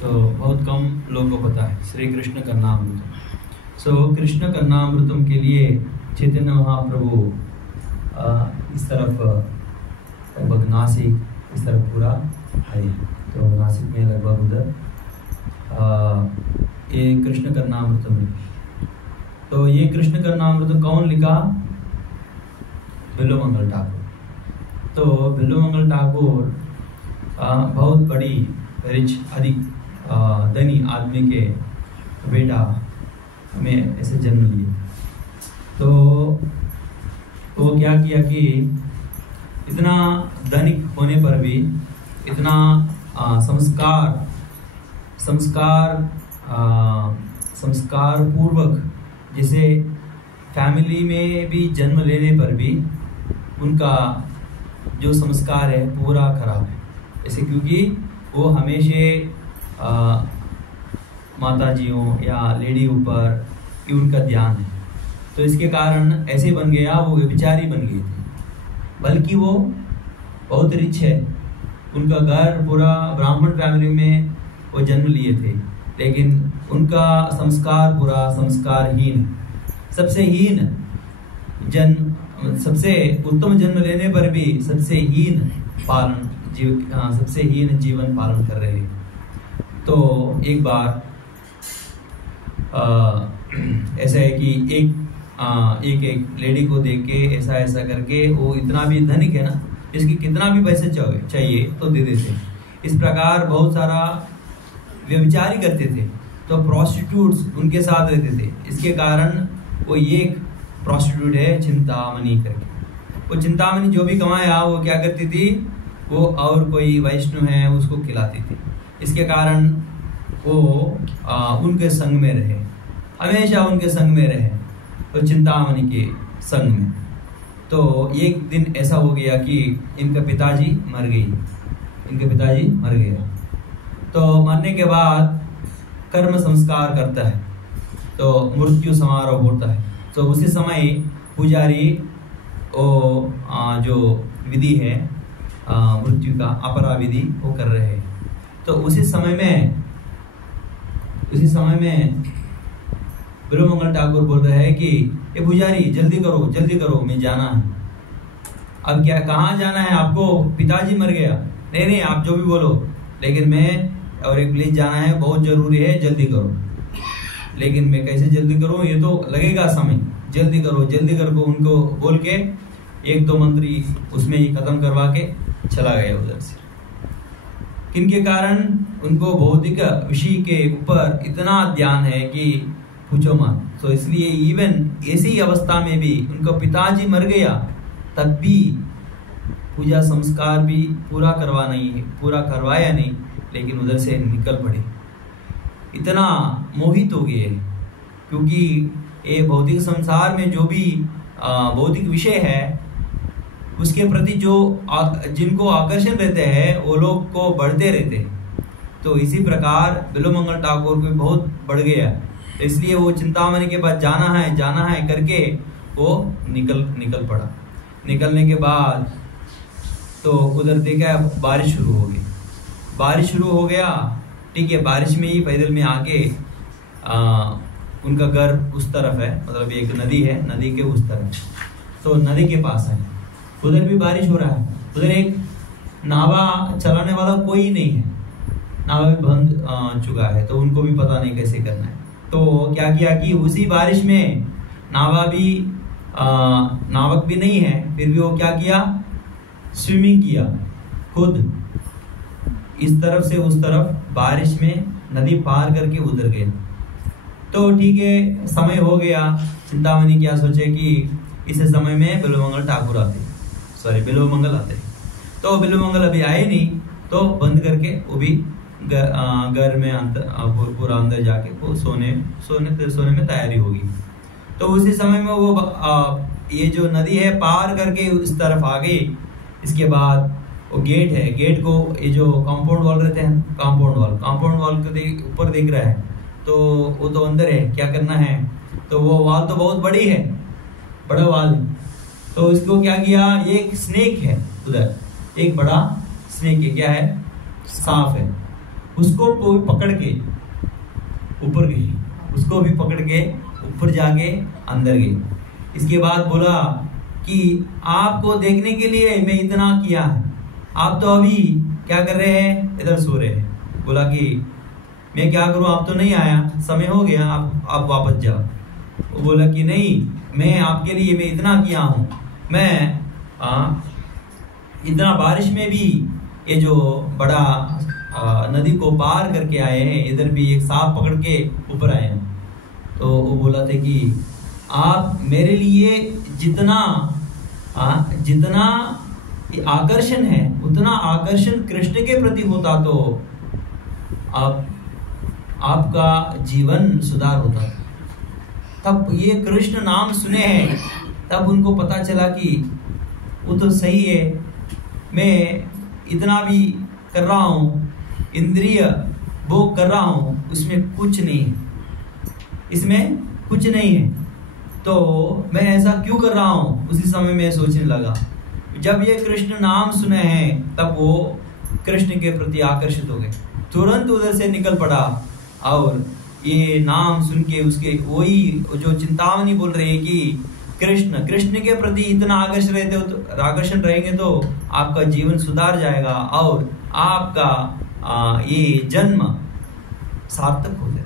तो बहुत कम लोगों को पता है श्री कृष्ण कर्णामृतम। कृष्ण कर्णामृतम के लिए चैतन्य महाप्रभु इस तरफ लगभग नासिक इस तरफ पूरा है, तो नासिक में लगभग उधर ये कृष्ण कर्णामृतम है। तो ये कृष्ण कर्णामृतम कौन लिखा? बिल्वमंगल ठाकुर। तो बिल्वमंगल ठाकुर बहुत बड़ी रिच अधिक धनी आदमी के बेटा में ऐसे जन्म लिए। तो वो क्या किया कि इतना धनिक होने पर भी इतना संस्कार पूर्वक, जैसे फैमिली में भी जन्म लेने पर भी उनका जो संस्कार है पूरा खराब है। ऐसे क्योंकि वो हमेशा माताजियों या लेडी ऊपर ही उनका ध्यान है, तो इसके कारण ऐसे बन गया, वो व्यभिचारी बन गए थे। बल्कि वो बहुत रिच है, उनका घर पूरा ब्राह्मण फैमिली में वो जन्म लिए थे, लेकिन उनका संस्कार पूरा संस्कारहीन, सबसे हीन जन्म, सबसे उत्तम जन्म लेने पर भी सबसे हीन जीवन पालन कर रहे हैं। तो एक बार ऐसा है कि एक लेडी को देख के ऐसा करके, वो इतना भी धनिक है ना, इसकी कितना भी पैसे चाहिए तो दे देते। इस प्रकार बहुत सारा व्यभिचारी करते थे, तो प्रोस्टिट्यूट्स उनके साथ रहते थे। इसके कारण वो एक प्रोस्टिट्यूट है चिंतामणि करके, वो चिंतामणि जो भी कमाया वो क्या करती थी, वो और कोई वैष्णव है उसको खिलाती थी। इसके कारण वो उनके संग में रहे, हमेशा उनके संग में रहे, तो चिंतामणि के संग में। तो एक दिन ऐसा हो गया कि इनका पिताजी मर गया। तो मरने के बाद कर्म संस्कार करता है, तो मृत्यु समारोह होता है। तो उसी समय पुजारी जो विधि है मृत्यु का अपरा विधि वो कर रहे हैं। तो उसी समय में बिल्वमंगल ठाकुर बोल रहे हैं कि ये पुजारी जल्दी करो मैं जाना है। अब क्या, कहाँ जाना है आपको? पिताजी मर गया। नहीं आप जो भी बोलो, लेकिन मैं और एक प्लेस जाना है, बहुत जरूरी है, जल्दी करो। लेकिन मैं कैसे जल्दी करूं, ये तो लगेगा समय, जल्दी करो उनको बोल के एक दो मंत्री उसमें ही खत्म करवा के चला गया उधर से। किनके कारण? उनको भौतिक विषय के ऊपर इतना ध्यान है कि पूछो मत। तो इसलिए इवन ऐसी अवस्था में भी उनका पिताजी मर गया, तब भी पूजा संस्कार भी पूरा करवाया नहीं, लेकिन उधर से निकल पड़े। इतना मोहित हो गए, क्योंकि ये भौतिक संसार में जो भी भौतिक विषय है उसके प्रति जिनको आकर्षण रहते हैं वो लोग को बढ़ते रहते हैं। तो इसी प्रकार बिल्वमंगल ठाकुर को बहुत बढ़ गया, तो इसलिए वो चिंतामणि के पास जाना है करके वो निकल पड़ा। निकलने के बाद तो उधर देखा बारिश शुरू हो गया। ठीक है, बारिश में ही पैदल में आके उनका घर उस तरफ है, मतलब एक नदी है, नदी के उस तरफ। तो नदी के पास है, उधर भी बारिश हो रहा है। उधर एक नावा चलाने वाला कोई नहीं है, नावा भी बंद चुका है, तो उनको भी पता नहीं कैसे करना है। तो क्या किया कि उसी बारिश में नावक भी नहीं है, फिर भी वो क्या किया, स्विमिंग किया खुद, इस तरफ से उस तरफ बारिश में नदी पार करके उधर गए। तो ठीक है, समय हो गया। चिंतामणि क्या सोचे कि इस समय में बिल्वमंगल आते। तो बिल्वमंगल अभी आए नहीं, तो बंद करके वो भी घर में पूरा अंदर जाके वो सोने में तैयारी होगी। तो उसी समय में वो ये जो नदी है पार करके इस तरफ आ गई। इसके बाद वो गेट है, गेट को ये जो कंपाउंड वॉल रहते हैं, कंपाउंड वॉल के ऊपर दिख रहा है, तो वो तो अंदर है, क्या करना है। तो वो वॉल तो बहुत बड़ी है, बड़ा वॉल है। तो इसको क्या किया, एक स्नेक है उधर, एक बड़ा स्नेक है, क्या है, सांप है। उसको पकड़ के ऊपर गई, उसको भी पकड़ के ऊपर जाके अंदर गई। इसके बाद बोला कि आपको देखने के लिए मैं इतना किया है, आप तो अभी क्या कर रहे हैं, इधर सो रहे हैं। बोला कि मैं क्या करूं, आप तो नहीं आया, समय हो गया, आप वापस जाओ। वो बोला कि नहीं, मैं आपके लिए मैं इतना किया हूं, मैं इतना बारिश में भी ये जो बड़ा नदी को पार करके आए हैं, इधर भी एक सांप पकड़ के ऊपर आए हैं। तो वो बोला था कि आप मेरे लिए जितना आकर्षण है, उतना आकर्षण कृष्ण के प्रति होता तो आपका जीवन सुधार होता। तब ये कृष्ण नाम सुने हैं, तब उनको पता चला कि वो तो सही है, मैं इतना भी कर रहा हूँ, इंद्रिय भोग कर रहा हूँ, उसमें कुछ नहीं है, इसमें कुछ नहीं है, तो मैं ऐसा क्यों कर रहा हूँ। उसी समय मैं सोचने लगा, जब ये कृष्ण नाम सुने हैं तब वो कृष्ण के प्रति आकर्षित हो गए, तुरंत उधर से निकल पड़ा और ये नाम सुन के उसके वही जो चिंतामणि बोल रहे हैं कि कृष्ण के प्रति इतना आकर्षण रहेंगे तो आपका जीवन सुधार जाएगा और आपका ये जन्म सार्थक हो जाए।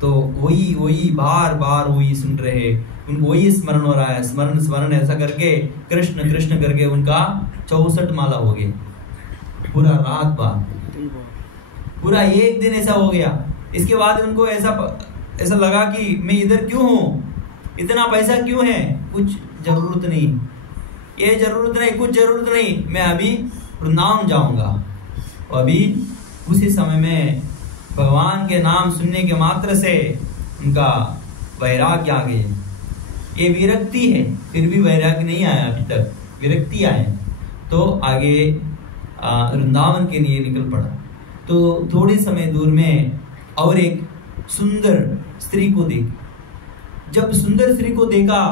तो वही बार बार वही सुन रहे, उनको वही स्मरण हो रहा है, स्मरण ऐसा करके कृष्ण कृष्ण करके उनका 64 माला हो गया। पूरा रात बार, पूरा एक दिन ऐसा हो गया। इसके बाद उनको ऐसा लगा कि मैं इधर क्यों हूँ, इतना पैसा क्यों है, कुछ जरूरत नहीं, ये जरूरत नहीं, कुछ जरूरत नहीं, मैं अभी वृंदावन जाऊंगा। अभी उसी समय में भगवान के नाम सुनने के मात्र से उनका वैराग्य आ गए। ये विरक्ति है, फिर भी वैराग्य नहीं आया, अभी तक विरक्ति आए, तो आगे वृंदावन के लिए निकल पड़ा। तो थोड़ी समय दूर में और एक सुंदर स्त्री को देख, जब सुंदर स्त्री को देखा,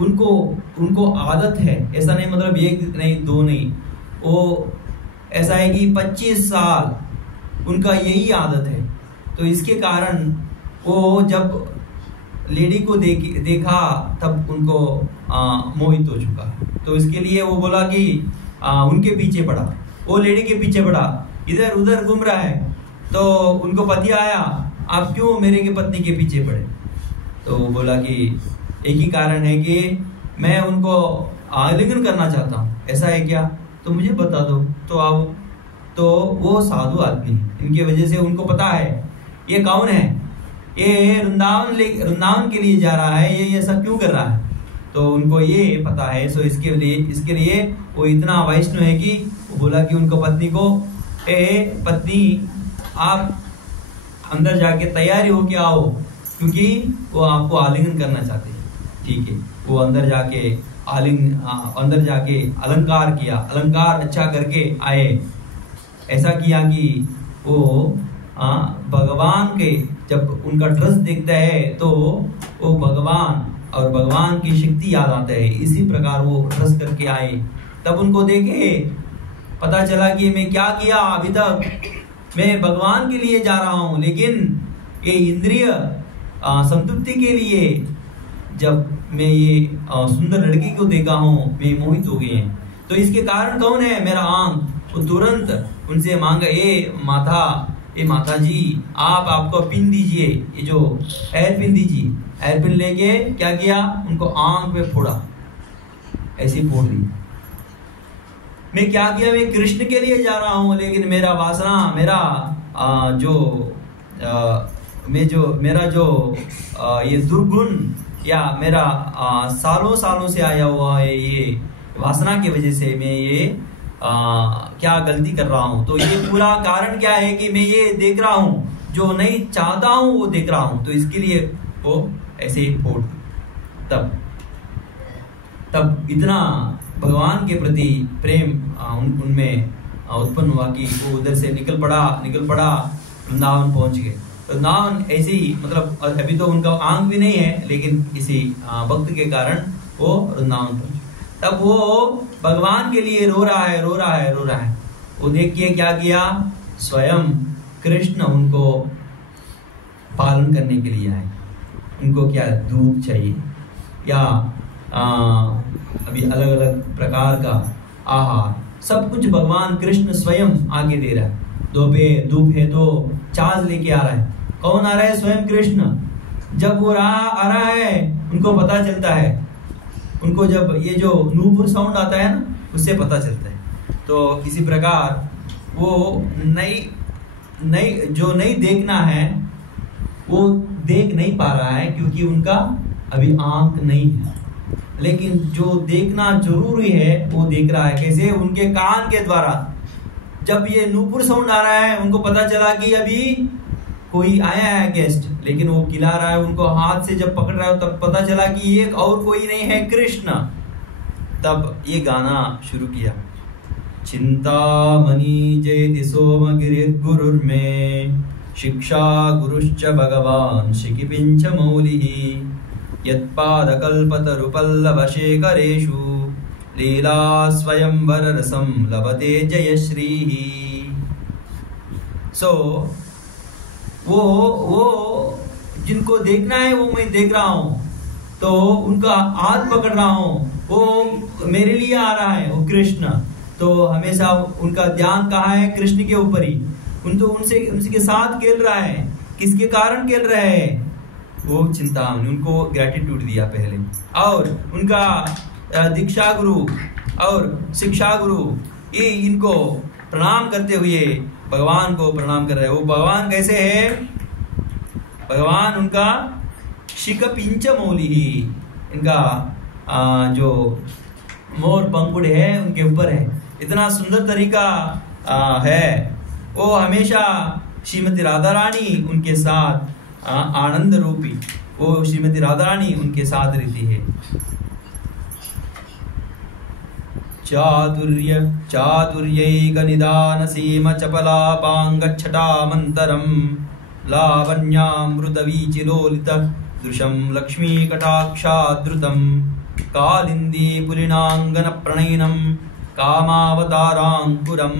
उनको आदत है, ऐसा नहीं मतलब एक नहीं दो नहीं, वो ऐसा है कि 25 साल उनका यही आदत है। तो इसके कारण वो जब लेडी को देखा तब उनको मोहित हो चुका। तो इसके लिए वो बोला कि उनके पीछे पड़ा, वो लेडी के पीछे पड़ा, इधर उधर घूम रहा है। तो उनको पति आया, आप क्यों मेरे के पत्नी के पीछे पड़े। तो वो बोला कि एक ही कारण है कि मैं उनको आलिंगन करना चाहता हूँ, ऐसा है क्या, तो मुझे बता दो। तो आओ, तो वो साधु आदमी, इनकी वजह से उनको पता है ये कौन है, ये वृंदावन के लिए जा रहा है, ये ऐसा क्यों कर रहा है, तो उनको ये पता है। सो इसके लिए वो इतना वैष्णव है कि वो बोला कि उनको पत्नी को, पत्नी आप अंदर जाके तैयारी होके आओ, क्योंकि वो आपको आलिंगन करना चाहते हैं। ठीक है, वो अंदर जाके अलंकार किया, अलंकार अच्छा करके आए। ऐसा किया कि वो भगवान के जब उनका ड्रेस देखता है तो वो भगवान और भगवान की शक्ति याद आता है। इसी प्रकार वो ड्रेस करके आए। तब उनको देखे, पता चला कि मैं क्या किया, अभी तक मैं भगवान के लिए जा रहा हूं, लेकिन ये इंद्रिय संतुष्टि के लिए जब मैं ये सुंदर लड़की को देखा हूं, मैं मोहित हो गए हैं। तो इसके कारण कौन है, मेरा आंख। वो तुरंत उनसे मांगा, ये माता जी आप आपको पिन दीजिए, ये जो हेयर पिन दीजिए। हेयर पिन लेके क्या किया, उनको आंख पे फोड़ा, ऐसी फोड़ दी। मैं क्या किया, मैं कृष्ण के लिए जा रहा हूं, लेकिन मेरा वासना, मेरा जो ये दुर्गुण या मेरा सालों से आया हुआ है, ये वासना की वजह से मैं ये क्या गलती कर रहा हूं। तो ये पूरा कारण क्या है कि मैं ये देख रहा हूं, जो नहीं चाहता हूं वो देख रहा हूं। तो इसके लिए वो ऐसे ही फोड़। तब इतना भगवान के प्रति प्रेम उनमें उत्पन्न हुआ कि वो उधर से निकल पड़ा, वृंदावन पहुंच गए। वृंदावन ऐसे ही, मतलब अभी तो उनका आंख भी नहीं है, लेकिन किसी भक्त के कारण वो वृंदावन पहुंचे। तब वो भगवान के लिए रो रहा है। वो देख के क्या किया, स्वयं कृष्ण उनको पालन करने के लिए आए। उनको क्या दूध चाहिए या अभी अलग अलग प्रकार का आहार, सब कुछ भगवान कृष्ण स्वयं आगे दे रहा है। धूप है तो छाछ लेके आ रहा है। कौन आ रहा है? स्वयं कृष्ण। जब वो आ रहा है उनको पता चलता है, उनको जब ये जो नूपुर साउंड आता है ना, उससे पता चलता है। तो किसी प्रकार वो जो नहीं देखना है वो देख नहीं पा रहा है, क्योंकि उनका अभी आंख नहीं है। लेकिन जो देखना जरूरी है वो देख रहा है। कैसे? उनके कान के द्वारा। जब ये नूपुर साउंड आ रहा है, उनको पता चला कि अभी कोई आया है गेस्ट, लेकिन वो खिला रहा है उनको, हाथ से जब पकड़ रहा है तब पता चला कि ये और कोई नहीं है, कृष्ण। तब ये गाना शुरू किया। चिंतामणि जयति सोमगिरिर्गुरुर्मे, शिक्षा गुरुश्च भगवान् शिखिपिञ्च मौलिः, यत्पादकल्पतरुपल्लवशेखरेषु लीला स्वयंवररसं लभते जयश्रीः। सो वो जिनको देखना है वो मैं देख रहा हूँ, तो उनका हाथ पकड़ रहा हूँ, वो मेरे लिए आ रहा है, वो कृष्ण। तो हमेशा उनका ध्यान कहाँ है? कृष्ण के ऊपर ही। उनके साथ खेल रहा है। किसके कारण खेल रहा है? वो चिंता, उनको ग्रेटिट्यूड दिया पहले। और उनका दीक्षा गुरु और शिक्षा गुरु, ये इनको प्रणाम करते हुए भगवान को प्रणाम कर रहे हैं। वो भगवान कैसे है? भगवान उनका शिखपिंच मौली ही, इनका जो मोर पंखुड़ है उनके ऊपर है। इतना सुंदर तरीका है। वो हमेशा श्रीमती राधा रानी उनके साथ आनंद रूपी, वो श्रीमती राधा रानी उनके साथ रहती है। चातुर्यैक निदान सीम चपलापांगच्छटामन्तरं, लावण्यामृतवीचिलोलित दृशं लक्ष्मी कटाक्षाद्रुतं, कालिंदी पुलिनांगन प्रणयनं कामावतारांकुरं,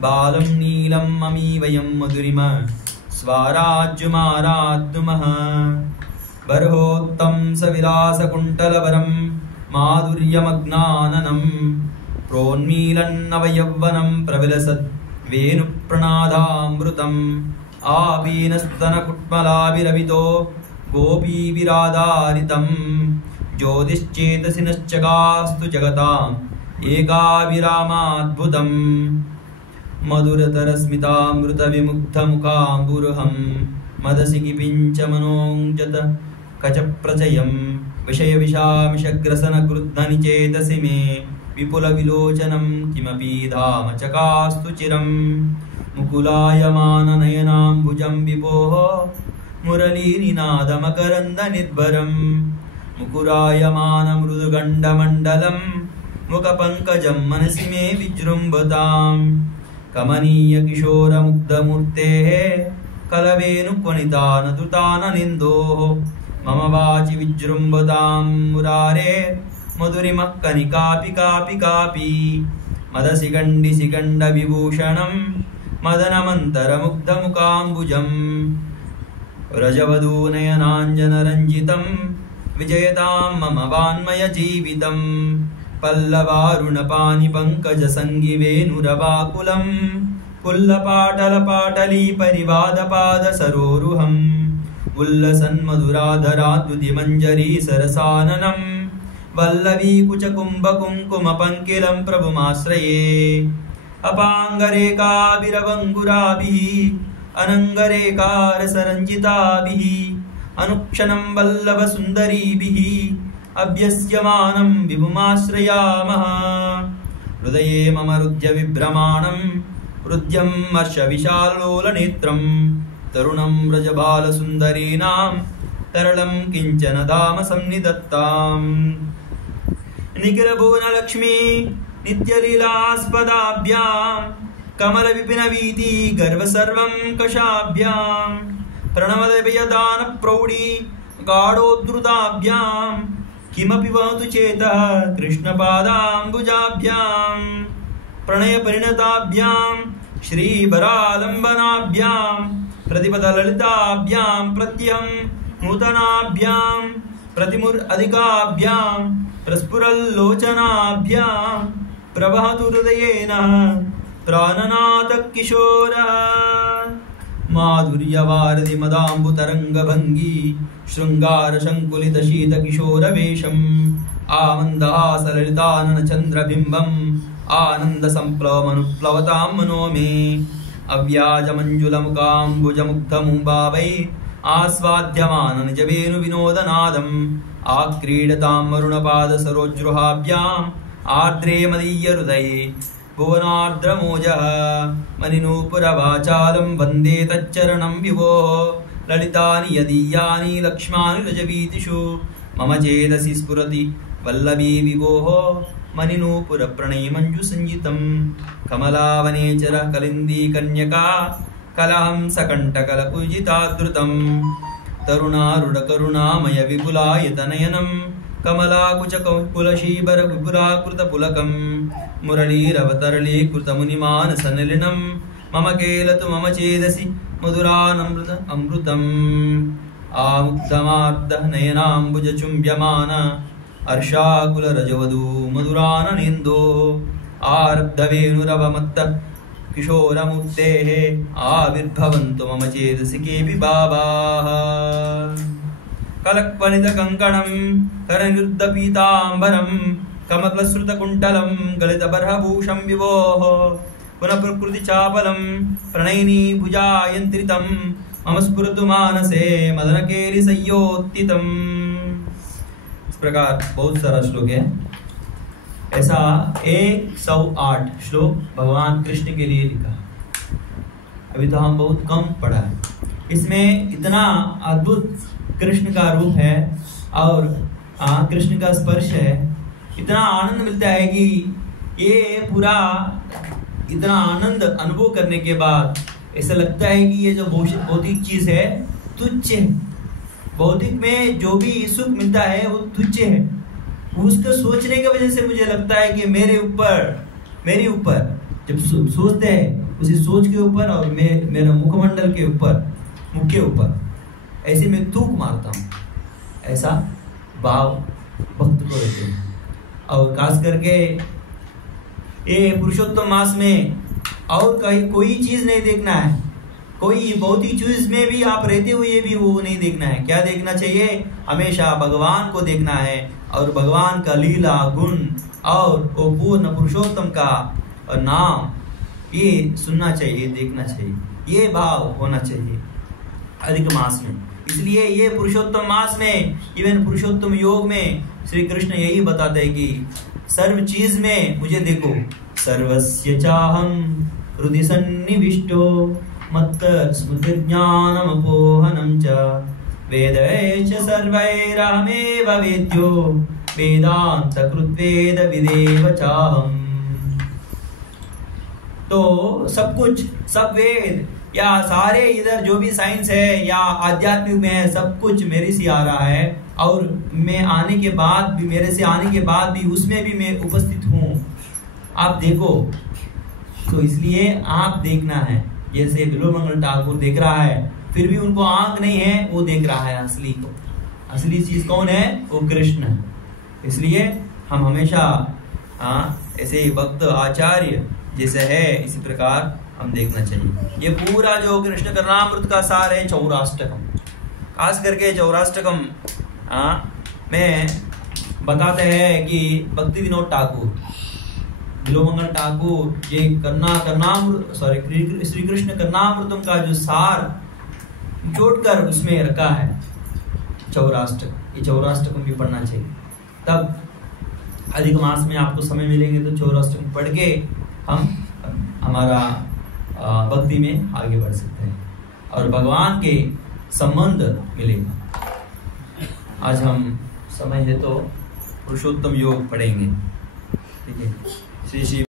बालं नीलं ममीवयं मधुरिम स्वाराज्यमाराद्नुमः, बर्होत्तं सविलासकुण्टलवरं माधुर्यमग्नाननं, प्रोन्मीलन्नवयौवनं प्रविलसत् वेणुप्रणादामृतम्, आपीनस्तनकुट्मलाभिरवितो गोपीविराधारितं, ज्योतिश्चेतसिनश्चकास्तु जगताम् एकाभिरामाद्भुतम्, मधुरतरस्मितामृतविमुग्धमुखाम्बुरुहं, मदसि किपिञ्च मनोञ्जत कचप्रचयं, विषयविषामिषग्रसनक्रुद्धनिचेतसि मे, विपुलविलोचनं किमपि धाम चकास्तु चिरम्, मुकुलायमाननयनाम्बुजं विभोः मुरलीनिनादमकरन्दनिर्भरं, मुकुरायमानमृदुगण्डमण्डलं मुखपङ्कजं मनसि मे विजृम्भताम्, कमनीयकिशोरमुग्धमूर्तेः कलवेणुक्वनितानदुताननिन्दोः, मम वाचि विजृम्भतां मुरारे मधुरिमः कनिकापि कापि कापि, मदसि गण्डिशिखण्डविभूषणं मदनमन्तरमुग्धमुकाम्बुजं, व्रजवधूनयनाञ्जनरञ्जितं विजयतां मम वाङ्मयजीवितं, पल्लवारुणपानिपङ्कजसङ्गिवेणुरवाकुलं, पुल्लपाटलपाटली परिवादपादसरोरुहम्, उल्लसन्मधुराधराद्युतिमञ्जरी सरसाननं, वल्लवीकुचकुम्भकुङ्कुमपङ्किलं प्रभुमाश्रये, अपाङ्गरेखाभिरवङ्गुराभिः अनङ्गरेखारसरञ्जिताभिः, अनुक्षणं वल्लभसुन्दरीभिः अभ्यस्यमानं विभुमाश्रयामः, हृदये मम हृद्यविभ्रमाणं हृद्यं हर्षविशालोलनेत्रं, तरुणं व्रजबालसुन्दरीणां तरलं किञ्चन धाम संनिधत्ताम्, निखिलभुवनलक्ष्मी नित्यलीलास्पदाभ्यां, कमलविपिनवीति गर्वसर्वं कषाभ्यां, प्रणवदयदानप्रौढी गाढोद्धृताभ्यां, किमपि वहतु चेतः कृष्णपादाम्बुजाभ्यां, प्रणयपरिणताभ्यां श्रीवरालम्बनाभ्यां प्रतिपदललिताभ्यां प्रत्यं नूतनाभ्यां प्रतिमुरधिकाभ्यां प्रस्फुरल्लोचनाभ्यां प्रवहतु हृदयेन प्राणनाथ किशोरः माधुर्यवारधि मदाम्बुतरङ्गभङ्गी शृङ्गार शङ्कुलित शीत किशोरवेशम् आमन्दहासललिताननचन्द्रबिम्बम् आनन्द संप्लवमनुप्लवतां मनो मे अव्याजमञ्जुलमुकाम्बुजमुग्धमुम्बावै आस्वाद्यमान निजवेणु विनोदनादम् आक्रीडतां वरुणपाद सरोज्रुहाभ्याम् आर्द्रे मदीय हृदये भुवनार्द्रमोजः मणिनूपुरवाचालं वन्दे तच्चरणं विभोः ललितानि यदीयानि लक्ष्मानि रजवीतिषु मम चेदसि स्फुरति वल्लभी विभोः मणिनूपुरप्रणयमञ्जुसंयुतं कमलावनेचरः कलिन्दी कन्यका कलहंसकण्टकलपूजिताद्रुतं तरुणारुढकरुणामय विपुलायतनयनं कमलाकुचकुलशीबर विपुलाकृतपुलकं मुरलीरवतरलीकृतमुनिमानसनिलिनं मम केलतु मम चेदसि मधुरानमृत अमृतम् आमुक्तमार्दः नयनाम्बुजचुम्ब्यमान हर्षाकुलरजवधू मधुराननेन्दो आरब्धवेणुरवमत्त किशोरमुक्तेः आविर्भवन्तु मम चेदसि केऽपि भावाः कलक्वलितकङ्कणं करनिरुद्धपीताम्बरं कमलश्रुतकुण्डलं गलितबर्हभूषं विभोः पुनः प्रकृतिचापलं प्रणयिनी भुजायन्त्रितं मम स्फुरतु मानसे मदनकेलिसंयोत्थितम्। इस प्रकार बहुत सारा श्लोक है। ऐसा 108 श्लोक भगवान कृष्ण के लिए लिखा। अभी तो हम बहुत कम पढ़ा है। इसमें इतना अद्भुत कृष्ण का रूप है और कृष्ण का स्पर्श है। इतना आनंद मिलता है कि ये पूरा इतना आनंद अनुभव करने के बाद ऐसा लगता है कि ये जो भौतिक चीज है तुच्छ है। भौतिक में जो भी सुख मिलता है वो तुच्छ है। उसको सोचने की वजह से मुझे लगता है कि मेरे ऊपर जब सोचते हैं उसी सोच के ऊपर और मेरा मुखमंडल के ऊपर मुख के ऊपर ऐसे में थूक मारता हूँ। ऐसा भाव भक्त को रहते हैं। और खास करके ये पुरुषोत्तम मास में और कहीं कोई चीज नहीं देखना है। कोई भौतिक चीज में भी आप रहते हुए भी वो नहीं देखना है। क्या देखना चाहिए? हमेशा भगवान को देखना है और भगवान का लीला गुण और वो पूर्ण पुरुषोत्तम का नाम ये सुनना चाहिए, देखना चाहिए। ये भाव होना चाहिए अधिक मास में। इसलिए ये पुरुषोत्तम मास में, इवन पुरुषोत्तम योग में श्री कृष्ण यही बताते हैं कि सर्व चीज में मुझे देखो। सर्वस्य चाहं हृदि सन्निविष्टो मत्त स्मृति ज्ञानमपोहनं च वेदैश्च सर्वैरहमेव वेद्यो वेदान्तकृद्वेद विदेव चाहम्। तो सब कुछ, सब वेद या सारे इधर जो भी साइंस है या आध्यात्मिक में है, सब कुछ मेरे से आ रहा है और मैं आने के बाद भी, मेरे से आने के बाद भी उसमें भी मैं उपस्थित हूँ। आप देखो। तो इसलिए आप देखना है। जैसे बिल्वमंगल ठाकुर देख रहा है, फिर भी उनको आंख नहीं है, वो देख रहा है असली को। असली चीज कौन है? वो कृष्ण है। इसलिए हम हमेशा ऐसे भक्त आचार्य जैसे है इसी प्रकार हम देखना चाहिए। ये पूरा जो कृष्ण करुणामृत का सार है चौराष्टकम, खास करके चौराष्टकम में बताते हैं कि भक्ति विनोद ठाकुर, बिल्वमंगल ठाकुर ये श्री कृष्ण करुणामृतम का जो सार जोड़कर उसमें रखा है चौराष्टक। ये चौराष्टकम भी पढ़ना चाहिए। तब अधिक मास में आपको समय मिलेंगे तो चौराष्टकम पढ़ के हम हमारा भक्ति में आगे बढ़ सकते हैं और भगवान के संबंध मिलेगा। आज हम समय है तो पुरुषोत्तम योग पढ़ेंगे। ठीक है। श्री